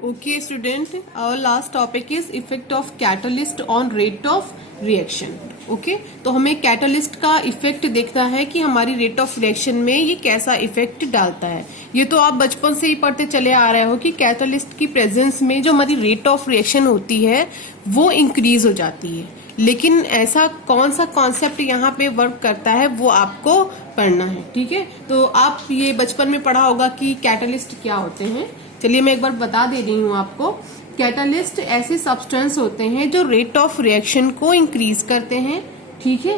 Okay, student, our last topic is effect of catalyst on rate of reaction. Okay तो हमें catalyst का effect देखना है कि हमारी रेट ऑफ रिएक्शन में ये कैसा इफेक्ट डालता है। ये तो आप बचपन से ही पढ़ते चले आ रहे हो कि कैटलिस्ट की प्रेजेंस में जो हमारी रेट ऑफ रिएक्शन होती है वो इंक्रीज हो जाती है। लेकिन ऐसा कौन सा कॉन्सेप्ट यहाँ पे वर्क करता है वो आपको पढ़ना है, ठीक है। तो आप ये बचपन में पढ़ा होगा कि कैटलिस्ट क्या होते हैं। चलिए मैं एक बार बता दे रही हूँ आपको। कैटलिस्ट ऐसे सब्सटेंस होते हैं जो रेट ऑफ रिएक्शन को इंक्रीज करते हैं, ठीक है,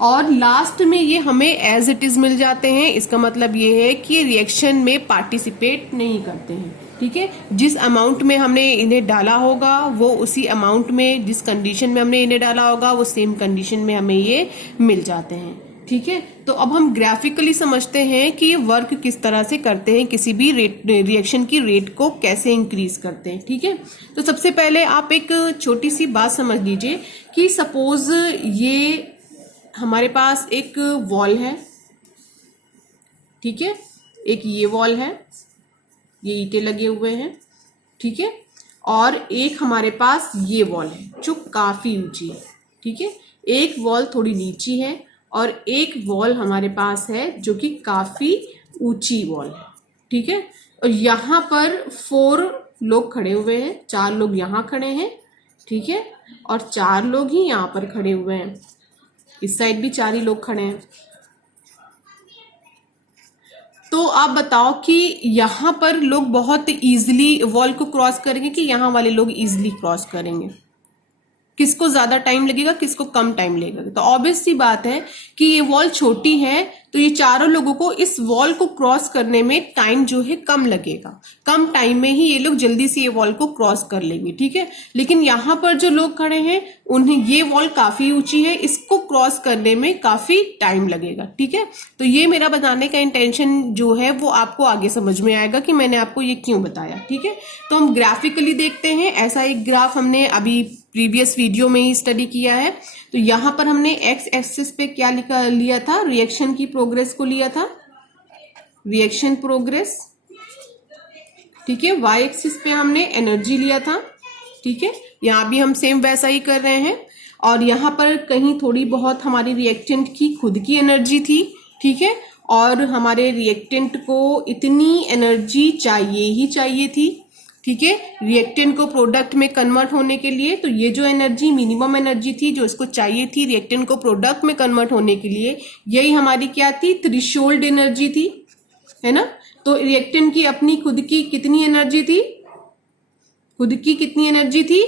और लास्ट में ये हमें एज इट इज मिल जाते हैं। इसका मतलब ये है कि रिएक्शन में पार्टिसिपेट नहीं करते हैं, ठीक है। जिस अमाउंट में हमने इन्हें डाला होगा वो उसी अमाउंट में, जिस कंडीशन में हमने इन्हें डाला होगा वो सेम कंडीशन में हमें ये मिल जाते हैं, ठीक है। तो अब हम ग्राफिकली समझते हैं कि ये वर्क किस तरह से करते हैं, किसी भी रिएक्शन की रेट को कैसे इंक्रीज करते हैं, ठीक है। तो सबसे पहले आप एक छोटी सी बात समझ लीजिए कि सपोज ये हमारे पास एक वॉल है, ठीक है, एक ये वॉल है, ये ईंटें लगे हुए हैं, ठीक है, और एक हमारे पास ये वॉल है जो काफी ऊंची है, ठीक है। एक वॉल थोड़ी नीची है और एक वॉल हमारे पास है जो कि काफी ऊंची वॉल है, ठीक है। और यहाँ पर 4 लोग खड़े हुए हैं, 4 लोग यहाँ खड़े हैं, ठीक है, और 4 लोग ही यहाँ पर खड़े हुए हैं। इस साइड भी 4 ही लोग खड़े हैं। तो आप बताओ कि यहाँ पर लोग बहुत इजीली वॉल को क्रॉस करेंगे कि यहाँ वाले लोग इजीली क्रॉस करेंगे? किसको ज्यादा टाइम लगेगा, किसको कम टाइम लगेगा? तो ऑब्वियस सी बात है कि ये वॉल छोटी है तो ये चारों लोगों को इस वॉल को क्रॉस करने में टाइम जो है कम लगेगा। कम टाइम में ही ये लोग जल्दी से ये वॉल को क्रॉस कर लेंगे, ठीक है। लेकिन यहाँ पर जो लोग खड़े हैं उन्हें ये वॉल काफी ऊंची है, इसको क्रॉस करने में काफी टाइम लगेगा, ठीक है। तो ये मेरा बताने का इंटेंशन जो है वो आपको आगे समझ में आएगा कि मैंने आपको ये क्यों बताया, ठीक है। तो हम ग्राफिकली देखते हैं। ऐसा एक ग्राफ हमने अभी प्रीवियस वीडियो में ही स्टडी किया है। तो यहाँ पर हमने एक्स एक्सिस पे क्या लिया था, रिएक्शन की प्रोग्रेस को लिया था, रिएक्शन प्रोग्रेस, ठीक है। वाई एक्सिस पे हमने एनर्जी लिया था, ठीक है। यहाँ भी हम सेम वैसा ही कर रहे हैं। और यहाँ पर कहीं थोड़ी बहुत हमारी रिएक्टेंट की खुद की एनर्जी थी, ठीक है, और हमारे रिएक्टेंट को इतनी एनर्जी चाहिए ही चाहिए थी, ठीक है, रिएक्टेंट को प्रोडक्ट में कन्वर्ट होने के लिए। तो ये जो एनर्जी मिनिमम एनर्जी थी जो इसको चाहिए थी रिएक्टेंट को प्रोडक्ट में कन्वर्ट होने के लिए, यही हमारी क्या थी, थ्रेशोल्ड एनर्जी थी, है ना। तो रिएक्टेंट की अपनी खुद की कितनी एनर्जी थी, खुद की कितनी एनर्जी थी,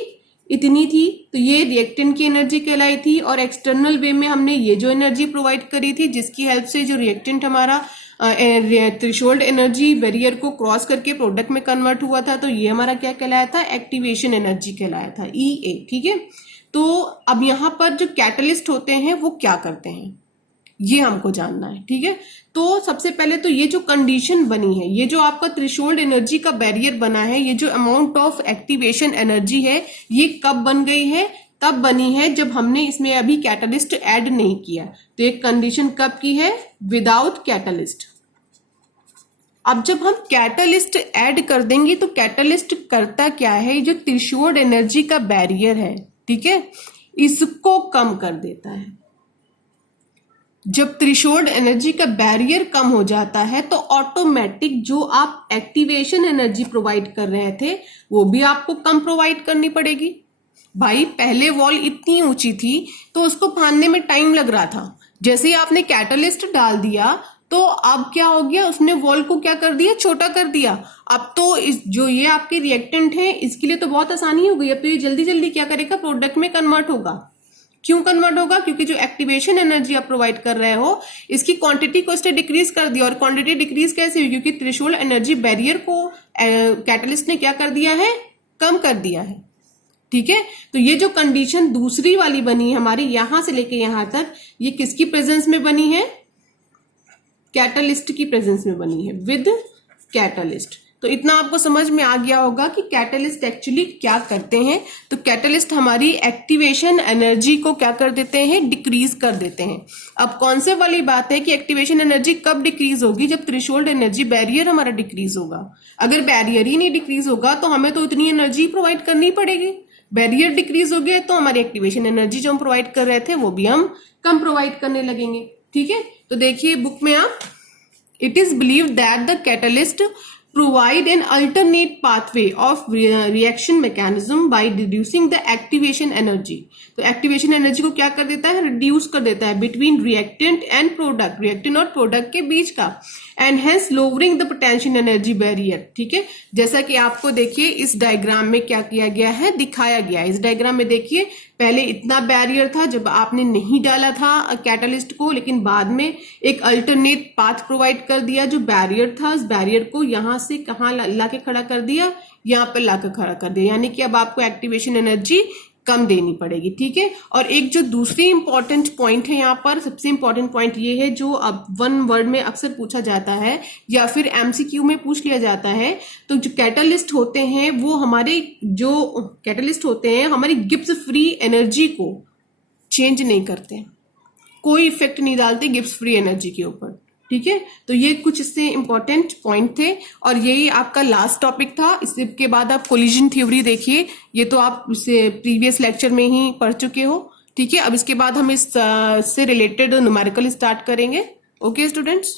इतनी थी। तो ये रिएक्टेंट की एनर्जी कहलाई थी। और एक्सटर्नल वे में हमने ये जो एनर्जी प्रोवाइड करी थी जिसकी हेल्प से जो रिएक्टेंट हमारा थ्रेशोल्ड एनर्जी बैरियर को क्रॉस करके प्रोडक्ट में कन्वर्ट हुआ था, तो ये हमारा क्या कहलाया था, एक्टिवेशन एनर्जी कहलाया था, EA, ठीक है। तो अब यहाँ पर जो कैटलिस्ट होते हैं वो क्या करते हैं ये हमको जानना है, ठीक है। तो सबसे पहले तो ये जो कंडीशन बनी है, ये जो आपका थ्रेशोल्ड एनर्जी का बैरियर बना है, ये जो अमाउंट ऑफ एक्टिवेशन एनर्जी है, ये कब बन गई है, तब बनी है जब हमने इसमें अभी कैटलिस्ट ऐड नहीं किया। तो एक कंडीशन कब की है, विदाउट कैटलिस्ट। अब जब हम कैटलिस्ट ऐड कर देंगे तो कैटलिस्ट करता क्या है, जो थ्रेशोल्ड एनर्जी का बैरियर है, ठीक है, इसको कम कर देता है। जब थ्रेशोल्ड एनर्जी का बैरियर कम हो जाता है तो ऑटोमेटिक जो आप एक्टिवेशन एनर्जी प्रोवाइड कर रहे थे वो भी आपको कम प्रोवाइड करनी पड़ेगी। भाई पहले वॉल इतनी ऊंची थी तो उसको फांदने में टाइम लग रहा था, जैसे ही आपने कैटलिस्ट डाल दिया तो अब क्या हो गया, उसने वॉल को क्या कर दिया, छोटा कर दिया। अब तो जो ये आपके रिएक्टेंट है इसके लिए तो बहुत आसानी हो गई। अब तो ये जल्दी जल्दी क्या करेगा, प्रोडक्ट में कन्वर्ट होगा। क्यों कन्वर्ट होगा, क्योंकि जो एक्टिवेशन एनर्जी आप प्रोवाइड कर रहे हो इसकी क्वांटिटी को इसने डिक्रीज कर दिया। और क्वांटिटी डिक्रीज कैसे हुई, क्योंकि थ्रेशोल्ड एनर्जी बैरियर को कैटलिस्ट ने क्या कर दिया है, कम कर दिया है, ठीक है। तो ये जो कंडीशन दूसरी वाली बनी है हमारी, यहां से लेके यहां तक, ये किसकी प्रेजेंस में बनी है, कैटलिस्ट की प्रेजेंस में बनी है, विद कैटलिस्ट। तो इतना आपको समझ में आ गया होगा कि कैटलिस्ट एक्चुअली क्या करते हैं। तो कैटलिस्ट हमारी एक्टिवेशन एनर्जी को क्या कर देते हैं, डिक्रीज कर देते हैं। अब कौन से वाली बात है कि एक्टिवेशन एनर्जी कब डिक्रीज होगी, जब थ्रेशोल्ड एनर्जी बैरियर हमारा डिक्रीज होगा। अगर बैरियर ही नहीं डिक्रीज होगा तो हमें तो इतनी एनर्जी प्रोवाइड करनी पड़ेगी। बैरियर डिक्रीज हो गया तो हमारी एक्टिवेशन एनर्जी जो हम प्रोवाइड कर रहे थे वो भी हम कम प्रोवाइड करने लगेंगे। ठीक है, तो देखिए बुक में आप, it is believe that the catalyst provide an alternate pathway of reaction mechanism by reducing the activation energy। तो एक्टिवेशन एनर्जी को क्या कर देता है, रिड्यूस कर देता है between reactant and product, reactant और प्रोडक्ट के बीच का, and hence lowering the potential energy barrier. ठीक है, जैसा कि आपको देखिए इस डायग्राम में क्या किया गया है, दिखाया गया है। इस डायग्राम में देखिए पहले इतना बैरियर था जब आपने नहीं डाला था कैटलिस्ट को, लेकिन बाद में एक अल्टरनेट पाथ प्रोवाइड कर दिया जो बैरियर था, उस बैरियर को यहां से कहां ला के खड़ा कर दिया, यहां पर लाकर खड़ा कर दिया, यानी कि अब आपको एक्टिवेशन एनर्जी कम देनी पड़ेगी। ठीक है, और एक जो दूसरी इंपॉर्टेंट पॉइंट है यहाँ पर, सबसे इंपॉर्टेंट पॉइंट ये है जो अब वन वर्ड में अक्सर पूछा जाता है या फिर एमसीक्यू में पूछ लिया जाता है। तो जो कैटलिस्ट होते हैं वो हमारे हमारी गिब्स फ्री एनर्जी को चेंज नहीं करते, कोई इफेक्ट नहीं डालते गिब्स फ्री एनर्जी के ऊपर। ठीक है, तो ये कुछ इससे इंपॉर्टेंट पॉइंट थे और यही आपका लास्ट टॉपिक था। इसके बाद आप कोलिजन थ्योरी देखिए, ये तो आप इसे प्रीवियस लेक्चर में ही पढ़ चुके हो। ठीक है, अब इसके बाद हम इससे रिलेटेड न्यूमेरिकल स्टार्ट करेंगे। Okay students.